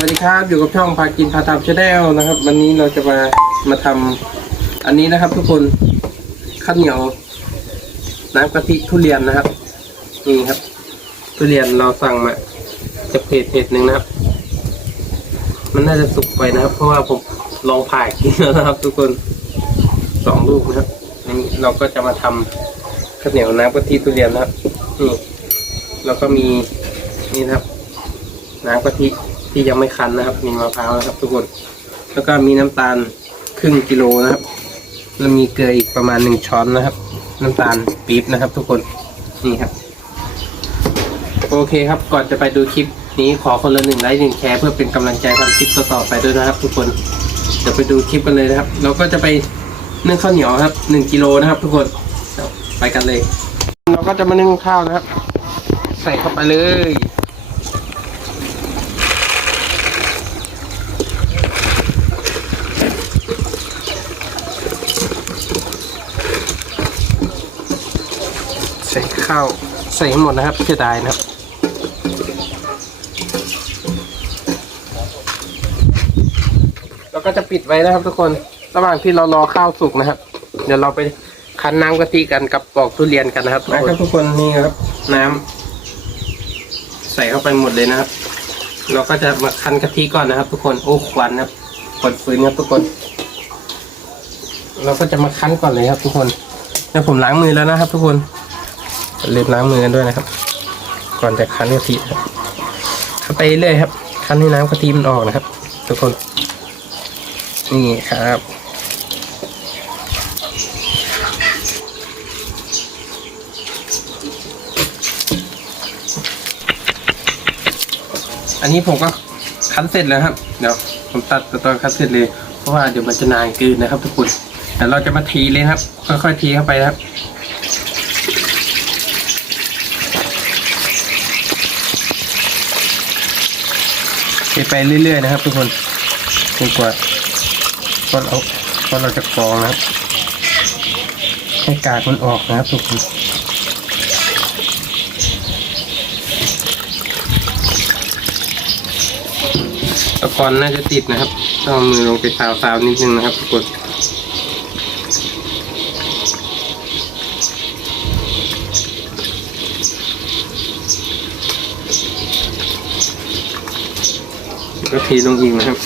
วัสดีครับอยู่กับช่องพากินพาทำชาแนลนะครับ วันนี้เราจะมามาทำอันนี้นะครับ ทุกคนข้าวเหนียวน้ำกะทิทุเรียนนะครับนี่ครับ ทุเรียนเราสั่งมาจะเพจเพจหนึ่งนะครับ มันน่าจะสุกไปนะครับ เพราะว่าผมลองผ่ากินแล้วนะครับ ทุกคนสองลูกนะครับนี่เราก็จะมาทำข้าวเหนียวน้ำกะทิทุเรียนนะครับนี่แล้วก็มีนี่นะครับน้ำกะทิ ที่ยังไม่คั้นนะครับ มีมะพร้าวนะครับ ทุกคน แล้วก็มีน้ำตาลครึ่งกิโลนะครับ แล้วมีเกลืออีกประมาณหนึ่งช้อนนะครับ น้ำตาลปี๊บนะครับ ทุกคนนี่ครับ โอเคครับก่อนจะไปดูคลิปนี้ขอคนละหนึ่งไลค์หนึ่งแชร์เพื่อเป็นกำลังใจทำคลิปต่อๆไปด้วยนะครับ ทุกคนเดี๋ยวไปดูคลิปกันเลยนะครับ เราก็จะไปนึ่งข้าวเหนียวครับหนึ่งกิโลนะครับ ทุกคนไปกันเลย เราก็จะมานึ่งข้าวนะครับ ใส่เข้าไปเลย ส่ข้าวใส่ให้หมดนะครับเสียดายนะครับเราก็จะปิดไว้นะครับทุกคนระหว่างที่เรารอข้าวสุกนะครับ เดี๋ยวเราไปคั้นน้ำกะทิกันกับปอกทุเรียนกันนะครับนะครับทุกคนนี่ครับ น้ำใส่เข้าไปหมดเลยนะครับ เราก็จะมาคั้นกะทิก่อนนะครับ ทุกคนโอ้ควันนะครับควันฟืนครับทุกคน เราก็จะมาคั้นก่อนเลยครับ ทุกคนแล้วผมล้างมือแล้วนะครับ ทุกคน ลืมล้างมือกันด้วยนะครับ ก่อนจะคั้นกะทิครับคั้นไปเรื่อยครับ คั้นให้น้ำกะทิมันออกนะครับ ทุกคน นี่ครับอันนี้ผมก็คั้นเสร็จแล้วครับ เดี๋ยวผมตัดตอนคั้นเสร็จเลย เพราะว่าเดี๋ยวมันจะนานเกินนะครับ ทุกคนเดี๋ยวเราจะมาทีเลยครับ ค่อยๆทีเข้าไปครับ ไปเรื่อยๆนะครับ ทุกคนจนกว่าพอนเราพอนเราจะกรองนะครับให้กากมันออกนะครับ ทุกคนตะกอนน่าจะติดนะครับ ต้องมือลงไปซาวๆนิดนึงนะครับทุกคน ก็ทีลงอีกนะครับ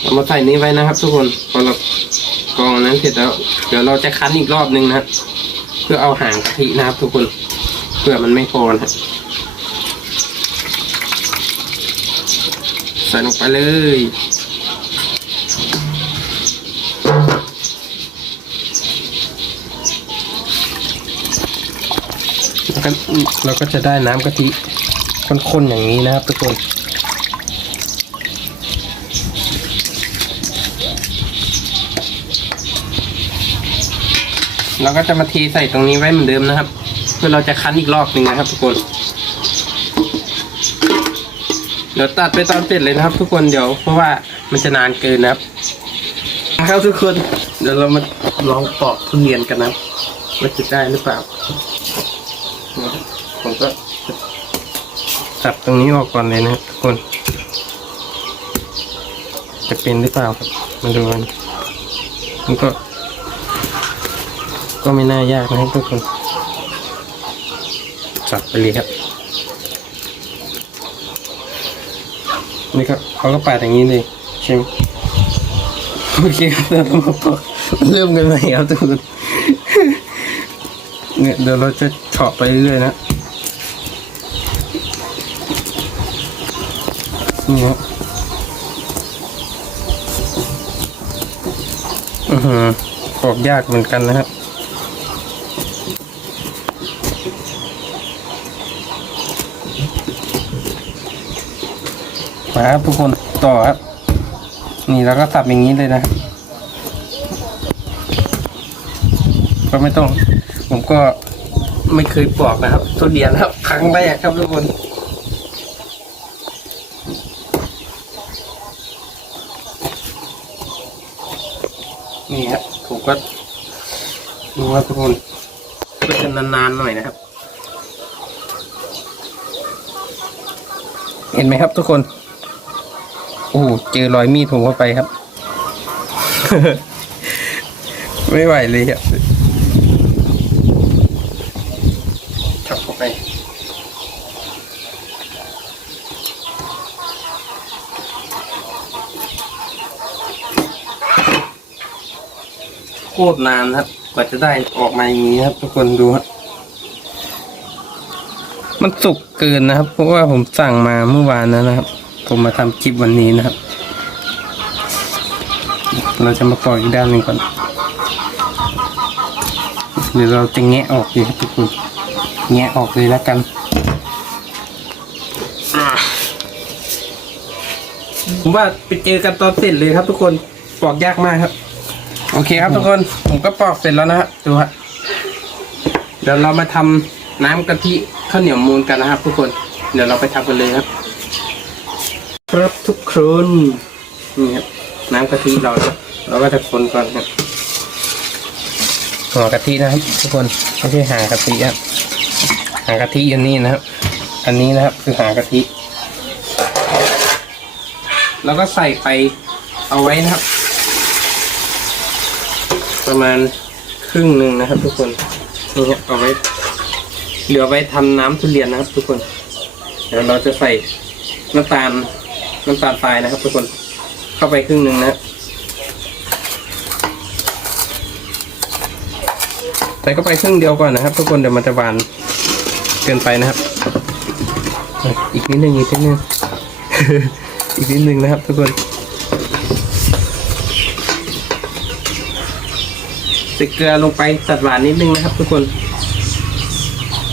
เอามาใส่นี้ไว้นะครับทุกคนพอเรา กองนั้นเสร็จแล้ว เดี๋ยวเราจะคั้นอีกรอบนึงนะครับ เพื่อเอาหางกะทินะครับทุกคนเพื่อมันไม่พอนะครับใส่ลงไปเลยแล้วก็เราก็จะได้น้ำกะทิข้นๆอย่างนี้นะครับทุกคน เราก็จะมาเทใส่ตรงนี้ไว้เหมือนเดิมนะครับ เพื่อเราจะคั้นอีกรอบหนึ่งนะครับทุกคน เดี๋ยวตัดไปตอนเสร็จเลยนะครับ ทุกคนเดี๋ยวเพราะว่ามันจะนานเกินนะครับครับทุกคนเดี๋ยวเรามาลองปอกทุเรียนกันนะว่าจะได้หรือเปล่าผมก็ตัดตรงนี้ออกก่อนเลยนะทุกคน จะเป็นหรือเปล่าครับมาดูกันมันก็ ก็ไม่น่ายากนะครับทุกคนจัดไปเลยครับนี่ครับเขาก็ปาดอย่างนี้เลยใช่ไหมโอเคครับเราต้องมาปอกเริ่มกันใหม่ครับทุกคนเนี่ยเดี๋ยวเราจะเฉาะไปเรื่อยๆนะนี่ครับอือหือปอกยากเหมือนกันนะครับ มาครับทุกคนต่อครับนี่แล้วก็สับอย่างนี้เลยนะครับก็ไม่ต้อง ผมก็ไม่เคยปอกนะครับทุเรียนครับครั้งแรกครับทุกคนนี่ครับผมก็ดูครับทุกคนก็จะนานๆหน่อยนะครับ เห็นไหมครับทุกคน อ้โหเจอรอยมีดผมเข้าไปครับ ไม่ไหวเลยครับจับเข้าไปโคตรนานครับกว่าจะได้ออกมาอย่างนี้ครับ ทุกคนดูครับมันสุกเกินนะครับ เพราะว่าผมสั่งมาเมื่อวานนะครับ ผมมาทำคลิปวันนี้นะครับ เราจะมาปล่อยอีกด้านหนึ่งก่อนหรือเราจะแงะออกดีครับทุกคนแงะออกเลยแล้วกันผมว่าไปเจอกันตอนเสร็จเลยครับ ทุกคนปอกยากมากครับ โอเคครับทุกคนผมก็ปอกเสร็จแล้วนะครับดูครับเดี๋ยวเรามาทำน้ำกะทิข้าวเหนียวมูนกันนะครับ ทุกคน เดี๋ยวเราไปทำกันเลยครับ ครับทุกคนนี่ครับน้ำกะทิเราครับเราก็จะคนก่อนครับห่อกะทินะครับ ทุกคนไม่ใช่หางกะทิครับหางกะทิอยู่นี่นะครับ อันนี้นะครับคือหางกะทิแล้วก็ใส่ไปเอาไว้นะครับ ประมาณครึ่งหนึ่งนะครับ ทุกคนนี่ครับเอาไว้เหลือไว้ทำน้ำทุเรียนนะครับ ทุกคน เดี๋ยวเราจะใส่น้ำตาล น้ำตาลทรายนะครับทุกคนเข้าไปครึ่งหนึ่งนะใส่เข้าไปครึ่งเดียวก่อนนะครับ ทุกคนเดี๋ยวมันจะหวานเกินไปนะครับ อีกนิดนึงอีกนิดนึงอีกนิดนึงนะครับ ทุกคนใส่เกลือลงไปตัดหวานนิดนึงนะครับ ทุกคน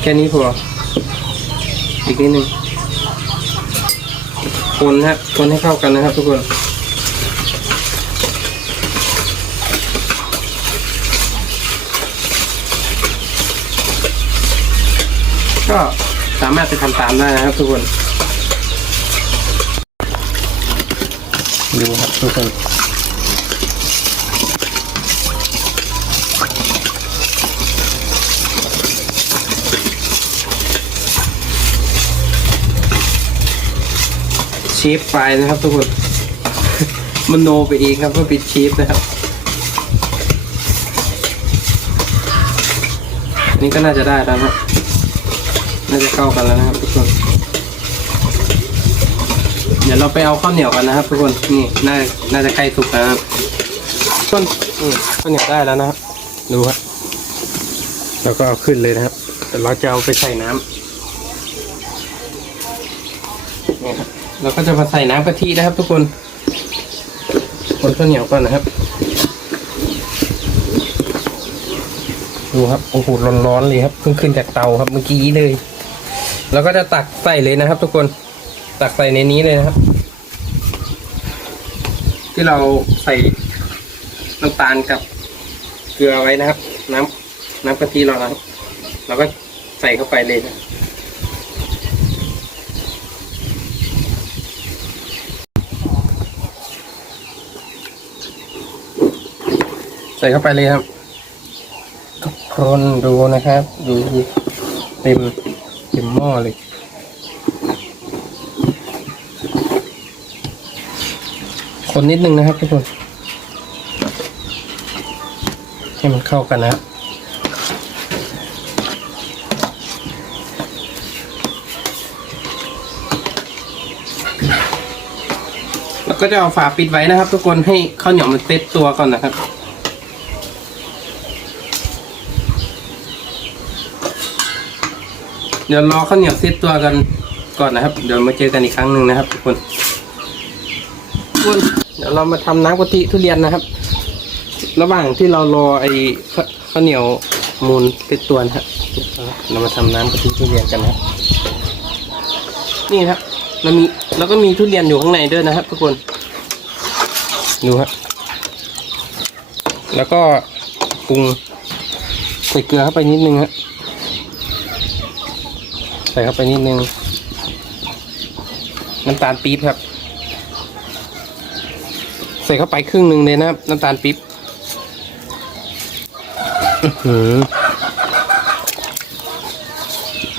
แค่นี้พออีกนิดนึง คนนะครับคนให้เข้ากันนะครับทุกคนก็สามารถไปทำตามได้นะครับทุกคน ดูครับทุกคน ชฟไฟนะครับทุกคนมันโนไปเองครับว่าเป็นเชฟนะครับนนี้ก็น่าจะได้แล้วนะน่าจะเข้ากันแล้วนะครับทุกคน เดี๋ยวเราไปเอาข้าวเหนียวกันนะครับ ทุกคนนี่น่าน่าจะใกล้สุกแล้วนะครับต้นข้าวเหนียวได้แล้วนะครับดูครับแล้วก็เอาขึ้นเลยนะครับแต่เราจะเอาไปใส่น้ำนี่ครับ เราก็จะมาใส่น้ำกะทินะครับทุกคน คนข้าวเหนียวก่อนนะครับ ดูครับโอ้โหร้อนๆเลยครับเพิ่งขึ้นจากเตาครับเมื่อกี้เลยแล้วก็จะตักใส่เลยนะครับ ทุกคนตักใส่ในนี้เลยนะครับ ที่เราใส่น้ำตาลกับเกลือไว้นะครับ น้ำน้ำกะทิเรานะครับเราก็ใส่เข้าไปเลยนะ ส่เข้าไปเลยครับ ทุกคนดูนะครับ ดูเต็มเต็มหม้อเลยคนนิดนึงนะครับทุกคน ให้มันเข้ากันนะแล้วก็จะเอาฝาปิดไว้นะครับ ทุกคนให้ข้าวเหนียวมันเต็ดตัวก่อนนะครับ เดี๋ยวรอข้าวเหนียวเซตตัวกันก่อนนะครับ เดี๋ยวมาเจอกันอีกครั้งหนึ่งนะครับทุกคนทุกคนเดี๋ยวเรามาทำน้ำกะทิทุเรียนนะครับ ระหว่างที่เรารอไอ้ข้าวเหนียวมูลเซตตัวนะครับเรามาทำน้ำกะทิทุเรียนกันนะครับนี่ครับเรามีแล้วก็มีทุเรียนอยู่ข้างในด้วยนะครับ ทุกคนดูครับแล้วก็ปรุงใส่เกลือเข้าไปนิดนึงฮะ ใส่เข้าไปนิดนึง น้ำตาลปี๊บครับ ใส่เข้าไปครึ่งหนึ่งเลยนะครับ น้ำตาลปี๊บ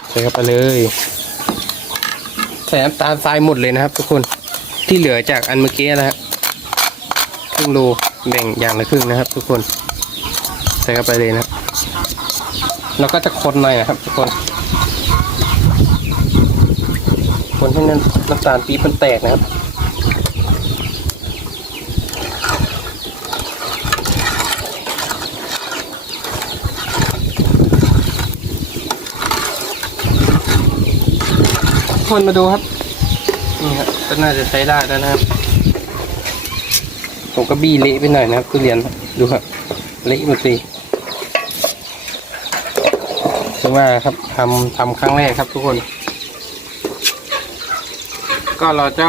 ใส่เข้าไปเลย ใส่น้ำตาลทรายหมดเลยนะครับ ทุกคนที่เหลือจากอันเมื่อกี้นะฮะครึ่งโลแบ่งอย่างละครึ่งนะครับ ทุกคน ใส่เข้าไปเลยนะครับแล้วก็จะคนหน่อยนะครับ ทุกคน คนให้น้ำน้ำตาลปี๊บมันแตกนะครับ คนมาดูครับ นี่ครับก็น่าจะใช้ได้แล้วนะครับผมก็บี้เละไปหน่อยนะครับทุเรียนดูครับ เละหมดสิถือว่าครับทำทำครั้งแรกครับทุกคน ก็เราจะ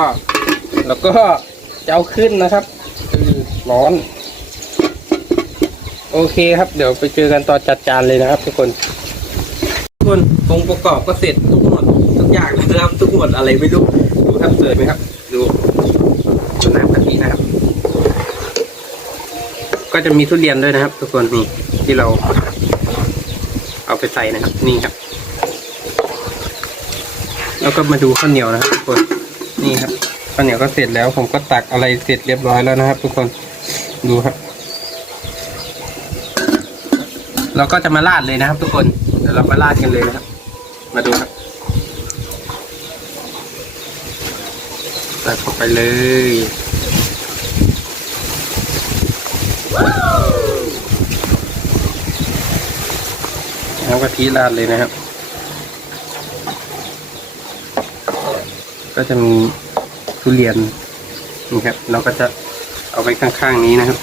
แล้วก็จะเอาขึ้นนะครับ คือร้อน โอเคครับ เดี๋ยวไปเจอกันตอนจัดจานเลยนะครับ ทุกคน ทุกคนองค์ประกอบก็เสร็จทุกหมดทุกอย่างแล้วนะครับ ทุกหมดอะไรไม่รู้ดูครับเสวยไหมครับ ดูดูน้ำกะทินะครับ ก็จะมีทุเรียนด้วยนะครับ ทุกคนนี่ที่เราเอาไปใส่นะครับ นี่ครับ แล้วก็มาดูข้าวเหนียวนะครับทุกคน นี่ครับข้าวเหนียวก็เสร็จแล้วผมก็ตักอะไรเสร็จเรียบร้อยแล้วนะครับ ทุกคนดูครับ เราก็จะมาราดเลยนะครับ ทุกคนเดี๋ยวเรามาราดกันเลยนะครับ มาดูครับใส่เข้าไปเลยน้ำกะทิราดเลยนะครับ ก็จะมีทุเรียนนี่ครับ เราก็จะเอาไว้ข้างๆนี้นะครับ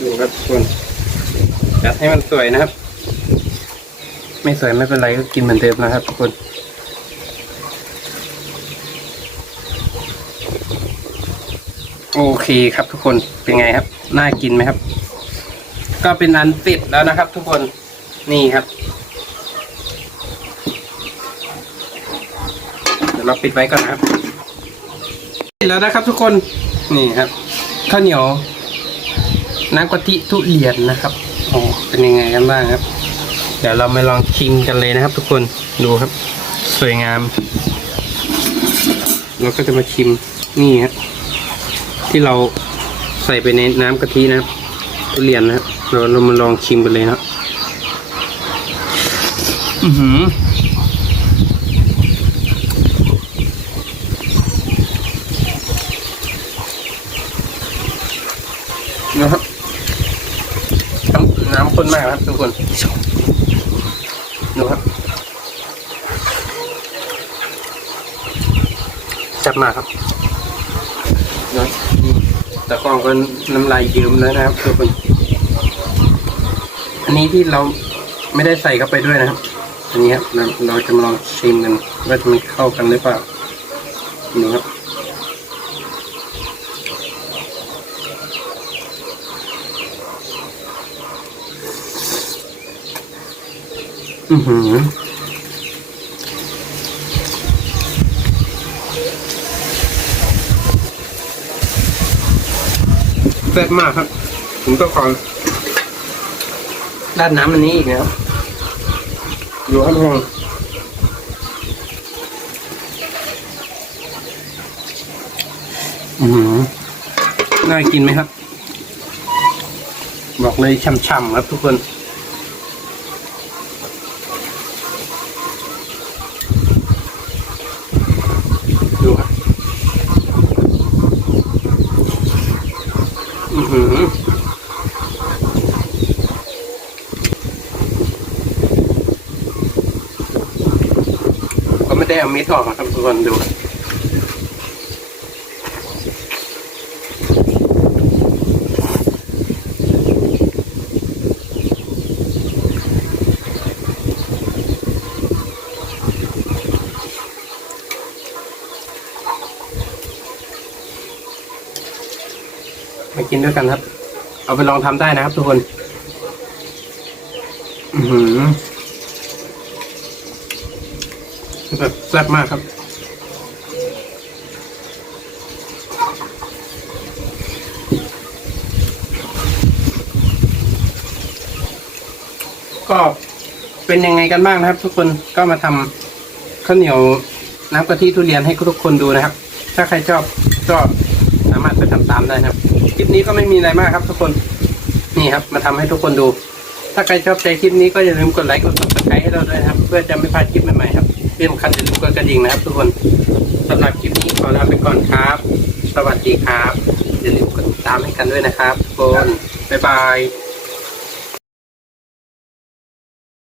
ดูครับทุกคนจัดให้มันสวยนะครับ ไม่สวยไม่เป็นไรก็กินเหมือนเดิมนะครับทุกคน โอเคครับทุกคนเป็นไงครับ น่ากินไหมครับ ก็เป็นอันเสร็จแล้วนะครับ ทุกคนนี่ครับ เดี๋ยวเราปิดไว้ก่อนนะครับเสร็จแล้วนะครับ ทุกคนนี่ครับข้าวเหนียวน้ำกะทิทุเรียนนะครับโอ้เป็นยังไงกันบ้างครับ เดี๋ยวเรามาลองชิมกันเลยนะครับ ทุกคนดูครับ สวยงาม เราก็จะมาชิมนี่ครับ ที่เราใส่ไปในน้ำกะทินะครับทุเรียนนะครับเราเรามาลองชิมกันเลยนะครับอือหือนะครับน้ำน้ำข้นมากครับทุกคนดูครับจับมากครับนะนี่ แต่กองก็น้ำลายยืมแล้วนะครับทุกคนอันนี้ที่เราไม่ได้ใส่เข้าไปด้วยนะครับ อันนี้ครับเราเราจะมาลองชิมกันว่าจะมันเข้ากันหรือเปล่าดูครับอือหือ ซ่บมากครับ ผมต้องขอราดน้ำอันนี้อีกนะครับดูครับทุกคนอือหือน่ากินไหมครับ บอกเลยฉ่ำๆครับทุกคน ดูครับ อือหือก็ไม่ได้เอาเม็ดออกมาครับทุกคนดู กินด้วยกันครับ เอาไปลองทำได้นะครับทุกคน อือหือแบบแซ่บมากครับ ก็เป็นยังไงกันบ้างนะครับ ทุกคนก็มาทำข้าวเหนียวน้ำกะทิทุเรียนให้ทุกคนดูนะครับ ถ้าใครชอบก็สามารถไปทำตามได้นะครับ คลิปนี้ก็ไม่มีอะไรมากครับทุกคนนี่ครับ มาทำให้ทุกคนดู ถ้าใครชอบใจคลิปนี้ก็อย่าลืมกดไลค์กดซับสไครต์ให้เราด้วยครับ เพื่อจะไม่พลาดคลิปใหม่ๆครับเรื่องคันอย่าลืมกดกระดิ่งนะครับ ทุกคนสำหรับคลิปนี้ขอลาไปก่อนครับ สวัสดีครับอย่าลืมกดติดตามให้กันด้วยนะครับทุกคนบ๊ายบาย